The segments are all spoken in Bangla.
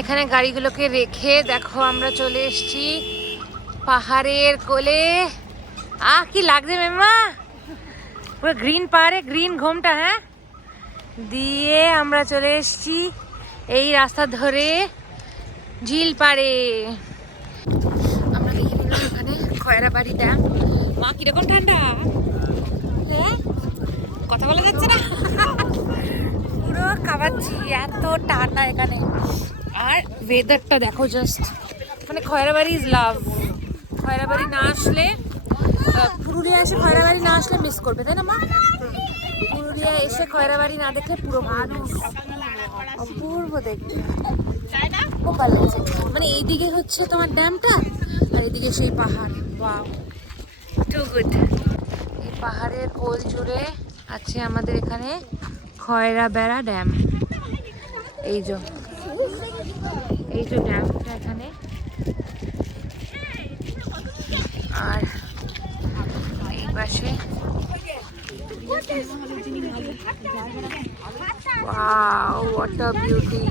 এখানে গাড়িগুলোকে রেখে দেখো আমরা চলে এসেছি পাহাড়ের কোলে। কি লাগছে মেম্মা, পুরো গ্রিন পাহাড়ে গ্রিন ঘোমটা। হ্যাঁ, দিয়ে আমরা চলে এসেছি এই রাস্তা ধরে ঝিল পাড়ে। আমরা দেখে নিলাম এখানে খয়রাবাড়ি ড্যাম। মা কিরকম ঠান্ডা, হ্যাঁ কথা বলা যাচ্ছে না, পুরো কাঁপাচ্ছি, এত ঠান্ডা এখানে। আর ওয়েদারটা দেখো জাস্ট, মানে খয়রাবাড়ি ইজ লাভ। খয়রাবাড়ি না আসলে, পুরুলিয়া এসে খয়রাবাড়ি না আসলে মিস করবে, তাই না মা? পুরুলিয়া এসে খয়রাবাড়ি না দেখলে পুরো মানুষ অপূর্ব দেখতে, খুব ভালো লাগছে। মানে এইদিকে হচ্ছে তোমার ড্যামটা আর এইদিকে সেই পাহাড়। Wow, too good. এই পাহাড়ের কোল জুড়ে আছে আমাদের এখানে খয়রাবেড়া ড্যাম। এই যে ড্যামটা এখানে। আর এই পাশে ওয়াও, হোয়াট আ বিউটি।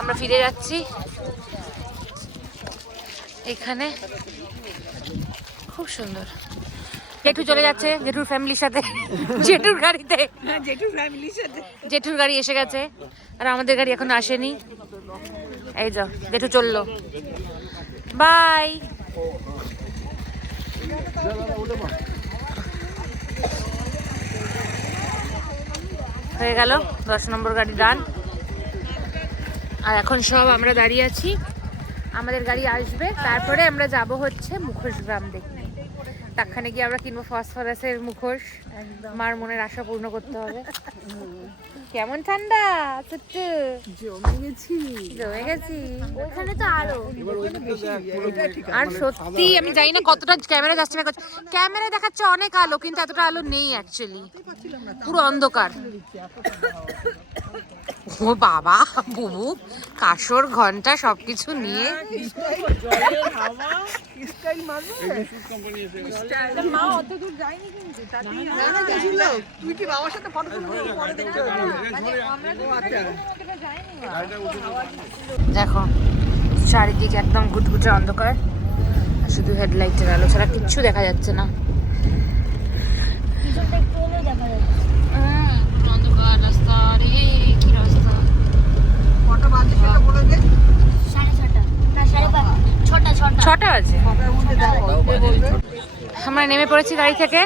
আমরা ফিরে যাচ্ছি। এখানে খুব সুন্দর। জেঠু চলে যাচ্ছে জেঠুর ফ্যামিলির সাথে, জেঠুর গাড়িতে। জেঠুর গাড়ি এসে গেছে আর আমাদের গাড়ি এখন আসেনি। এই যা জেঠু চললো, বাই। হয়ে গেল 10 নম্বর গাড়ি ডান। আর এখন সব আমরা দাঁড়িয়ে আছি, আমাদের গাড়ি আসবে, তারপরে আমরা যাব হচ্ছে মুখোশ গ্রাম দেখতে। তাখানে গিয়ে আমরা কিনবো ফসফরাসের মুখোশ, মার মনের আশা পূর্ণ করতে হবে। কেমন ঠান্ডা, সত্যি জমে গেছি ওইখানে তো আরো। আর সত্যি আমি জানি না কতটা ক্যামেরা যাচ্ছে, ক্যামেরা দেখাচ্ছে অনেক আলো, কিন্তু এতটা আলো নেই অ্যাকচুয়ালি, পুরো অন্ধকার। ও বাবা, বুবু কাসর ঘন্টা সবকিছু নিয়ে দেখো চারিদিকে একদম গুটগুটে অন্ধকার, শুধু হেডলাইটের আলো ছাড়া কিচ্ছু দেখা যাচ্ছে না। অন্ধকার রাস্তা, রে কি রাস্তা। ছটা আছে। আমরা নেমে পড়েছি গাড়ি থেকে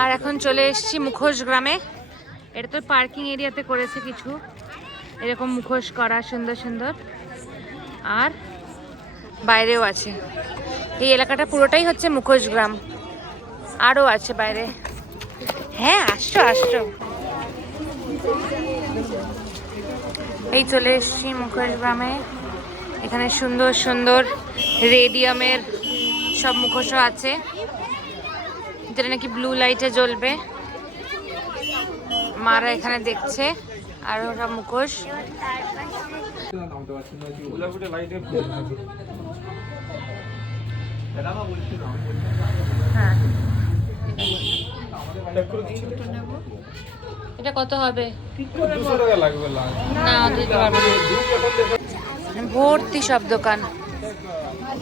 আর এখন চলে এসেছি মুখোশ গ্রামে। এটা তো পার্কিং এরিয়াতে করেছে কিছু এরকম মুখোশ করা সুন্দর সুন্দর, আর বাইরেও আছে। এই এলাকাটা পুরোটাই হচ্ছে মুখোশ গ্রাম, আরও আছে বাইরে। হ্যাঁ আসছো আসছো। এই চলে এসেছি মুখোশ গ্রামে। এখানে সুন্দর সুন্দর রেডিয়ামের সব মুখোশও আছে, যেটা নাকি ব্লু লাইটে জ্বলবে। মারা এখানে দেখছে আরো সব মুখোশ। হ্যাঁ, এটা কত হবে? না দিতে পারবো না, ভর্তি সব দোকান,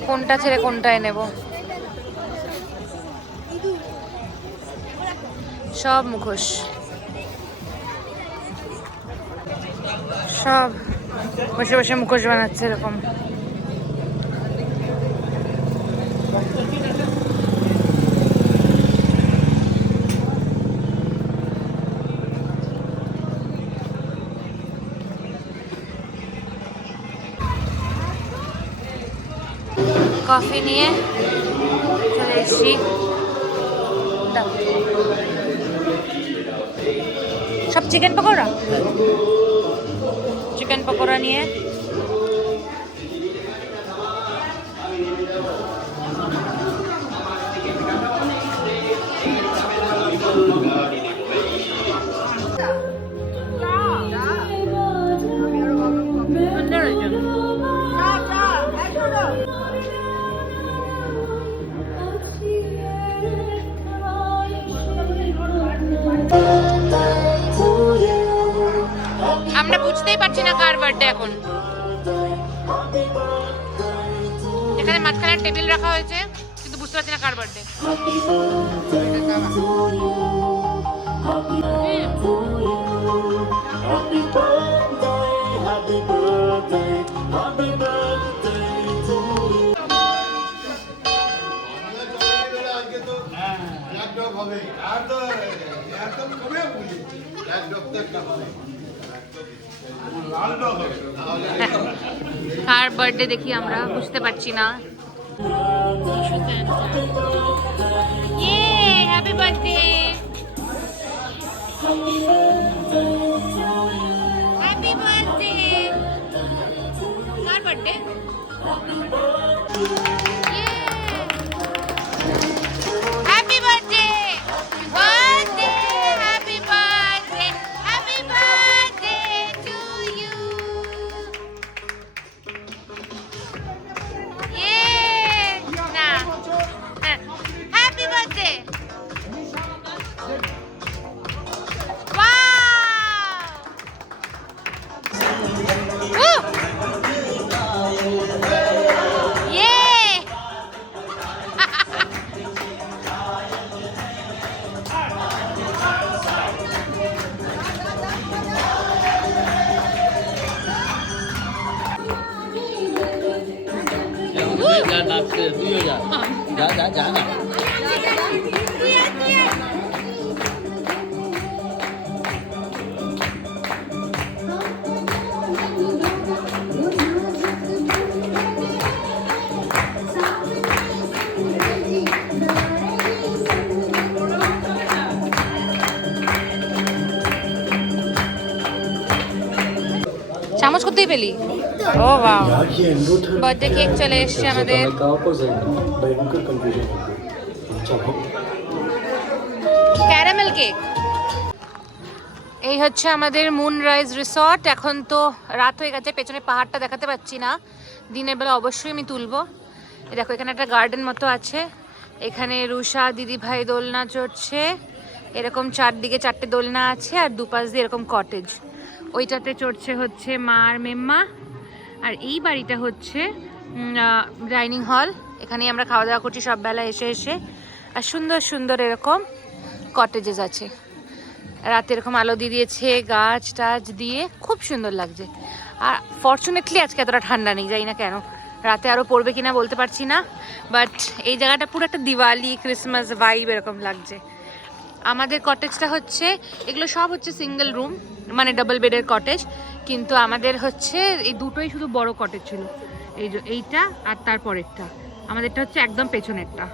কোনটা ছেড়ে কোনটায় নেব। সব মুখোশ, সব বসে বসে মুখোশ বানাচ্ছে এরকম। কফি নিয়ে চলে এসেছি। সব চিকেন পকোড়া, চিকেন পকোড়া নিয়ে আমরা বুঝতেই পারছি না কার বার্থডে এখন। এখানে মাঝখানে টেবিল রাখা হয়েছে কিন্তু বুঝতে পারছি না কার বার্থডে। কার বার্থডে দেখি আমরা বুঝতে পারছি না। Happy birthday, happy birthday. কার birthday? Happy birthday, birthday, happy birthday, happy birthday to you. না, হ্যাপি বার্থডে। চামচ কোথায় পেলি? ও বাহ, বার্থডে কেক চলে এসছে আমাদের। Caramel cake. এই হচ্ছে আমাদের মুনরাইজ রিসর্ট। এখন তো রাত হয়ে গেছে, পেছনে পাহাড়টা দেখাতে পাচ্ছি না, দিনের বেলা অবশ্যই আমি তুলবো। দেখো এখানে একটা গার্ডেন মতো আছে, এখানে রুষা দিদি ভাই দোলনা চড়ছে, এরকম চারদিকে চারটে দোলনা আছে আর দুপাশ দিয়ে এরকম কটেজ। ওইটাতে চড়ছে হচ্ছে মা আর মেম্মা। আর এই বাড়িটা হচ্ছে ডাইনিং হল, এখানেই আমরা খাওয়া দাওয়া করছি সব বেলা এসে এসে। আর সুন্দর সুন্দর এরকম কটেজেস আছে, রাতে এরকম আলো দিয়ে দিয়েছে গাছ টাছ দিয়ে, খুব সুন্দর লাগছে। আর ফর্চুনেটলি আজকে এতটা ঠান্ডা নেই, জানি না কেন, রাতে আরও পড়বে কিনা বলতে পারছি না। বাট এই জায়গাটা পুরো একটা দিওয়ালি ক্রিসমাস ভাইব এরকম লাগছে। আমাদের কটেজটা হচ্ছে, এগুলো সব হচ্ছে সিঙ্গেল রুম, মানে ডাবল বেডের কটেজ, কিন্তু আমাদের হচ্ছে এই দুটোই শুধু বড় কটেজ ছিল, এই যে এইটা আর তারপরেরটা। আমাদেরটা হচ্ছে একদম পেছনেরটা।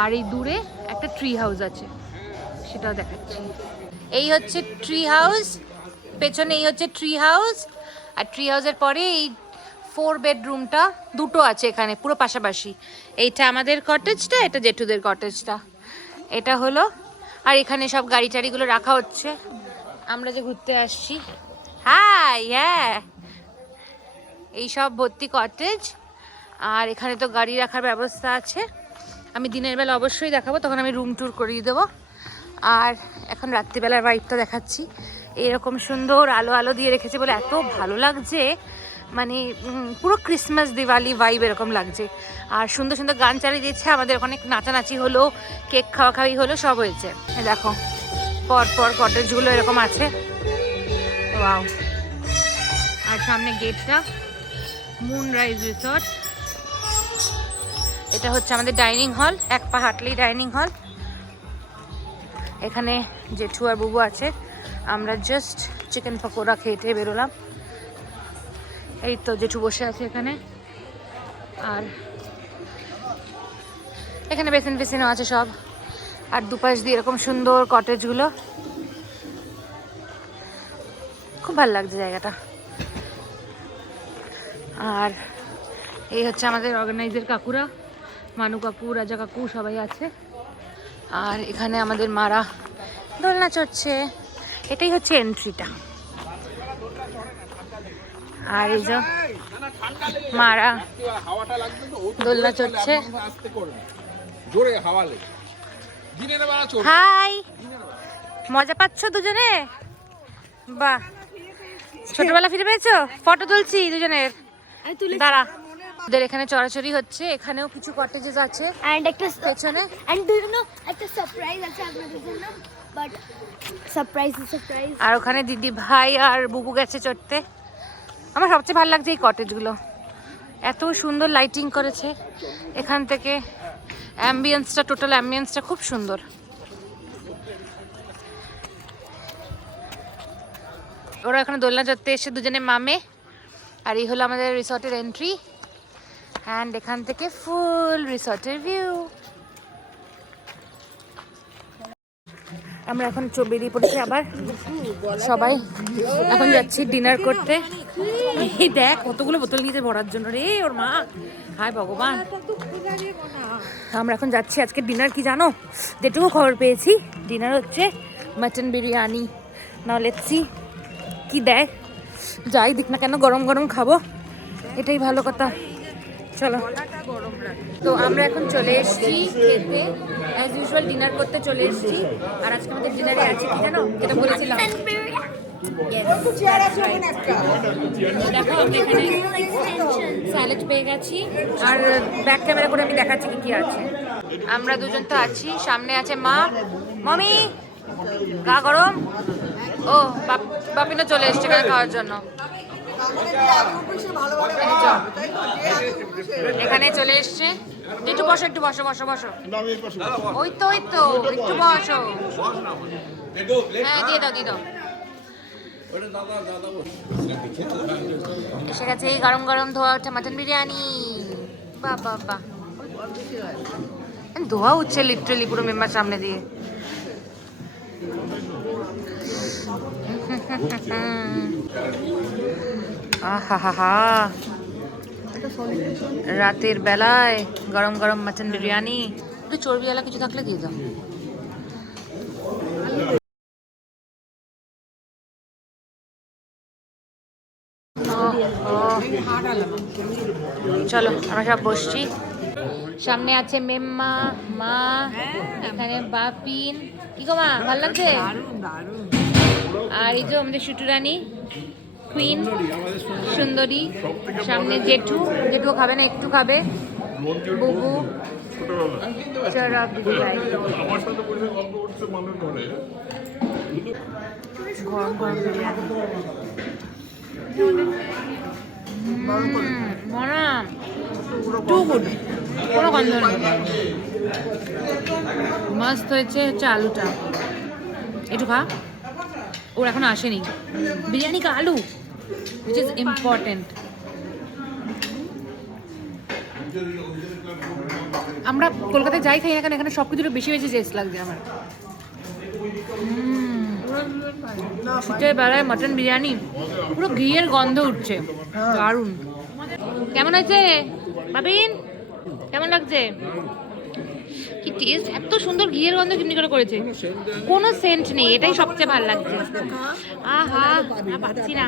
আর এই দূরে একটা ট্রি হাউস আছে, সেটাও দেখাচ্ছি। এই হচ্ছে ট্রি হাউস, পেছনে এই হচ্ছে ট্রি হাউস। আর ট্রি হাউসের পরে এই 4 বেডরুমটা দুটো আছে এখানে পুরো পাশাপাশি। এইটা আমাদের কটেজটা, এটা জেঠুদের কটেজটা, এটা হলো। আর এখানে সব গাড়ি টাড়িগুলো রাখা হচ্ছে, আমরা যে ঘুরতে আসছি। হাই, হ্যাঁ, এই সব ভর্তি কটেজ। আর এখানে তো গাড়ি রাখার ব্যবস্থা আছে, আমি দিনের বেলা অবশ্যই দেখাবো, তখন আমি রুম ট্যুর করিয়ে দেবো। আর এখন রাত্রিবেলার ভাইবটা দেখাচ্ছি। এরকম সুন্দর আলো আলো দিয়ে রেখেছে বলে এত ভালো লাগছে, মানে পুরো ক্রিসমাস দিওয়ালি ভাইব এরকম লাগছে। আর সুন্দর সুন্দর গান চালিয়ে দিচ্ছে, আমাদের ওখানে নাচানাচি হলো, কেক খাওয়া খাওয়াই হলো, সব হয়েছে। দেখো পর পর কটেজগুলো এরকম আছে, ওয়াও। আর সামনে গেটটা, মুনরাইজ রিসর্ট। এটা হচ্ছে আমাদের ডাইনিং হল, এক পা হাঁটলেই ডাইনিং হল। এখানে জেঠু আর বুবু আছে, আমরা জাস্ট চিকেন পকোড়া খেয়ে বেরোলাম। এই তো জেঠু বসে আছে এখানে। আর এখানে বেসিন ফেসিনও আছে সব। আর দুপাশ দিয়ে এরকম সুন্দর কটেজগুলো, খুব ভালো লাগছে জায়গাটা। আর এই হচ্ছে আমাদের অর্গানাইজার কাকুরা, মানু কাকু, রাজা কাকু সবাই আছে। আর এখানে আমাদের মারা দোলনা চড়ছে, এটাই হচ্ছে এন্ট্রিটা। আর এই যে মারা দোলনা চড়ছে। হাই, মজা পাচ্ছ দুজনে? বাহ, ছোটবেলা ফিরে পেয়েছো? ফটো তুলছি দুজনের, দাঁড়া। ওদের এখানে চড়াচড়ি হচ্ছে, এখানেও কিছু কটেজেস আছে এন্ড একটা পেছনে। এন্ড ডু ইউ নো একটা সারপ্রাইজ আছে আপনাদের জন্য, বাট সারপ্রাইজ। আর ওখানে দিদি ভাই আর বুবু গেছে চড়তে। আমার সবচেয়ে ভালো লাগছে এই কটেজগুলো, এত সুন্দর লাইটিং করেছে এখান থেকে। অ্যাম্বিয়েন্সটা, টোটাল অ্যাম্বিয়েন্সটা খুব সুন্দর। ওরা এখানে দোলনা চড়তে এসে দুজনে মামে। আর এই হলো আমাদের রিসর্টের এন্ট্রি, অ্যান্ড এখান থেকে ফুল রিসর্টের ভিউ। আমরা এখন বেরিয়ে পড়েছি আবার সবাই, এখন যাচ্ছি ডিনার করতে। এই দেখ কতগুলো বোতল নিয়েছে ভরার জন্য রে ওর মা, হায় ভগবান। আমরা এখন যাচ্ছি, আজকে ডিনার কি জানো? যেটুকু খবর পেয়েছি ডিনার হচ্ছে mutton biryani. Now let's see কি দেয়, যাই দিক না কেন গরম গরম খাবো, এটাই ভালো কথা। চলো, তো আমরা এখন চলে এসেছি খেতে, অ্যাজ ইউজুয়াল ডিনার করতে চলে এসেছি। আর আজকে আমাদের ডিনারে আছে কি জানো, যেটা বলেছিলাম, দেখো আমরা এখানে স্যালাড পেয়ে গেছি। আর ব্যাক ক্যামেরা করে আমি দেখাচ্ছি কি কি আছে। আমরা দুজন তো আছি, সামনে আছে মা, মমি গা গরম। ও বাপিনও চলে এসছে এখানে খাওয়ার জন্য। এখানে চলে এসছে, একটু বসো, একটু বসো বসো বসো। ওই তো একটু বসো। হ্যাঁ দিয়ে দাও দিয়ে দাও। এসে গেছে এই গরম গরম ধোয়া ওঠা মাটন বিরিয়ানি। বাহ বাহ বাহ, ধোয়া উঠছে লিটারালি পুরো মেম্বার সামনে দিয়ে। আহা, রাতের বেলায় গরম গরম মাটন বিরিয়ানি। একটু চর্বিওয়ালা কিছু থাকলে দিয়ে দাও। চলো আমরা সব বসছি, সামনে আছে মেম্মা, মা, এখানে বাপিন। কি গো মা, ভালো লাগছে? আর এই যে আমাদের শুটুরানি কুইন সুন্দরী, সামনে জেঠু, জেঠু খাবে না একটু খাবে, বুবু, গরম গরম বিরিয়ানি। কোনো গন্ধ নেই, মস্ত হয়েছে। হচ্ছে আলুটা একটু খা, ওর এখন আসেনি বিরিয়ানি কা আলু, which is important. আমরা কলকাতায় যাই খাই না কেন, এখানে সব কিছুটা বেশি বেশি টেস্ট লাগছে আমার। শীতের বেলায় মাটন বিরিয়ানি, পুরো ঘিয়ের গন্ধ উঠছে, দারুণ। কেমন হয়েছে বাবিন, কেমন লাগছে? কি টেস্ট, এত সুন্দর ঘিয়ের গন্ধ কেমনি করে করেছে, কোনো সেন্ট নেই, এটাই সবচেয়ে ভালো লাগছে। আহা পাচ্ছি না।